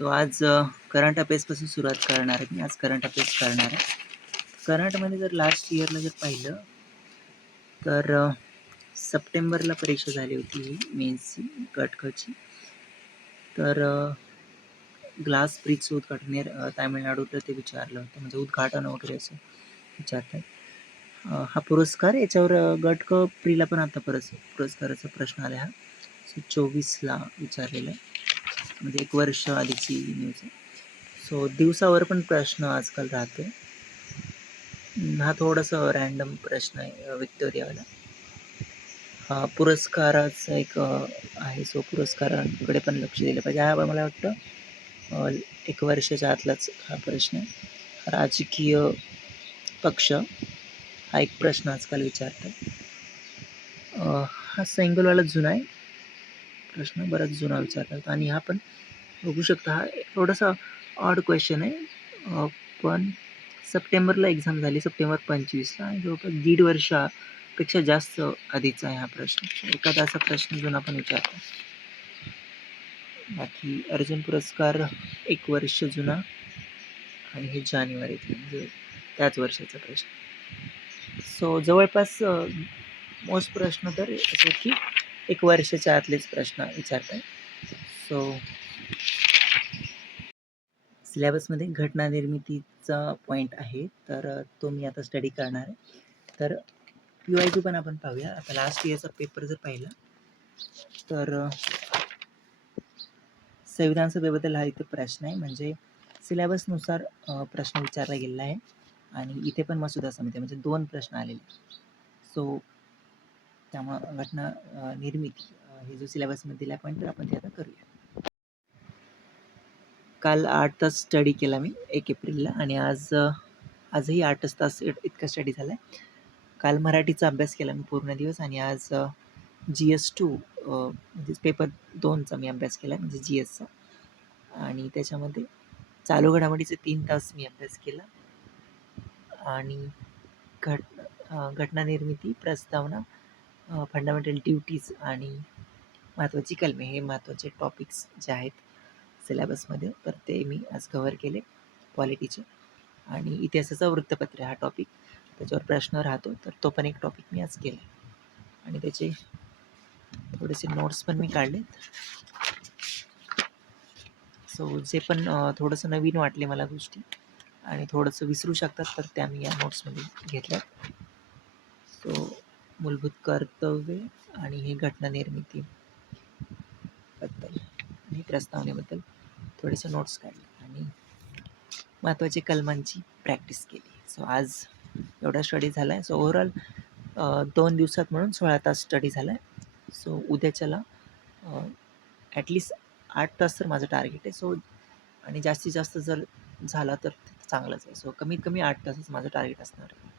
So आज current अफेअर्सपासून सुरुवात करणार आहे मी. आज करंट अफेअर्स करणार आहे. करंटमध्ये जर लास्ट इयरला जर पाहिलं तर सप्टेंबरला परीक्षा झाली होती ही मेन्सची गट क ची. तर ग्लास ब्रिजचं उद्घाटन तामिळनाडूला ते विचारलं होतं, म्हणजे उद्घाटन वगैरे असं विचारतात. हा पुरस्कार याच्यावर गट क प्रीला पण आता पुरस्काराचा प्रश्न आला हा. सो 24ला विचारलेला आहे, म्हणजे 1 वर्ष आधीची न्यूज आहे. सो दिवसावर पण प्रश्न आजकाल राहतो. हा थोडासा रॅन्डम प्रश्न आहे विक्टोरियावाला. हा पुरस्काराचा एक आहे, सो पुरस्कारांकडे पण लक्ष दिलं पाहिजे. हा मला वाटतं 1 वर्षाच्या आतलाच हा प्रश्न आहे. राजकीय पक्ष हा एक प्रश्न आजकाल विचारतात. हा सेंगलवाला जुना आहे प्रश्न, बराच जुना विचारतात. आणि हा पण बघू शकता, हा थोडासा ऑड क्वेश्चन आहे. पण सप्टेंबरला एक्झाम झाली, सप्टेंबर 25ला, आणि जवळपास 1.5 वर्षापेक्षा जास्त आधीचा आहे हा प्रश्न. एखादा असा प्रश्न जुना पण विचारतात. बाकी अर्जुन पुरस्कार 1 वर्ष जुना, आणि हे जानेवारीतलं, म्हणजे त्याच वर्षाचा प्रश्न. सो जवळपास मोस्ट प्रश्न तर असे की 1 वर्षाच्या आतलेच प्रश्न विचारतात. सो सिलेबसमध्ये घटना निर्मितीचा पॉईंट आहे, तर तो मी आता स्टडी करणार आहे. तर PYQ पण आपण पाहूया. आता लास्ट इयरचा पेपर जर पाहिला तर संविधान सभेबद्दल हा इथे प्रश्न आहे, म्हणजे सिलेबसनुसार प्रश्न विचारला गेलेला आहे. आणि इथे पण मसुदा समिती, म्हणजे 2 प्रश्न आलेले. सो त्यामुळं घटना निर्मिती हे जो सिलेबसमध्ये दिला पॉईंट, तर आपण ते आता करूया. काल 8 तास स्टडी केला मी 1 एप्रिलला, आणि आजही 8च तास इतका स्टडी झाला आहे. काल मराठीचा अभ्यास केला मी पूर्ण दिवस, आणि आज GS2 म्हणजे पेपर 2चा मी अभ्यास केला आहे, म्हणजे GSचा. आणि त्याच्यामध्ये चालू घडामोडीचे 3 तास मी अभ्यास केला. आणि घटना निर्मिती, प्रस्तावना, फंडामेंटल ड्युटीज आणि महत्त्वाची कलमे, हे महत्त्वाचे टॉपिक्स जे आहेत सिलेबसमध्ये, तर ते मी आज कव्हर केले. पॉलिटीचे आणि इतिहासाचा वृत्तपत्र हा टॉपिक, त्याच्यावर प्रश्न राहतो, तर तो पण एक टॉपिक मी आज केला. आणि त्याचे थोडेसे नोट्स पण मी काढलेत. सो जे पण थोडंसं नवीन वाटले मला गोष्टी, आणि थोडंसं विसरू शकतात, तर त्या मी या नोट्समध्ये घेतल्यात. सो मूलभूत कर्तव्य आणि हे घटना निर्मितीबद्दल आणि प्रस्तावनेबद्दल थोडेसे नोट्स काढले, आणि महत्त्वाचे कलमांची प्रॅक्टिस केली. सो आज एवढा स्टडी झाला आहे. सो ओव्हरऑल 2 दिवसात म्हणून 16 तास स्टडी झाला आहे. सो उद्याच्याला ॲटलीस्ट 8 तास तर माझं टार्गेट आहे. सो आणि जास्तीत जास्त जर झाला तर चांगलंच आहे. सो कमीत कमी 8 तासच माझं टार्गेट असणार आहे.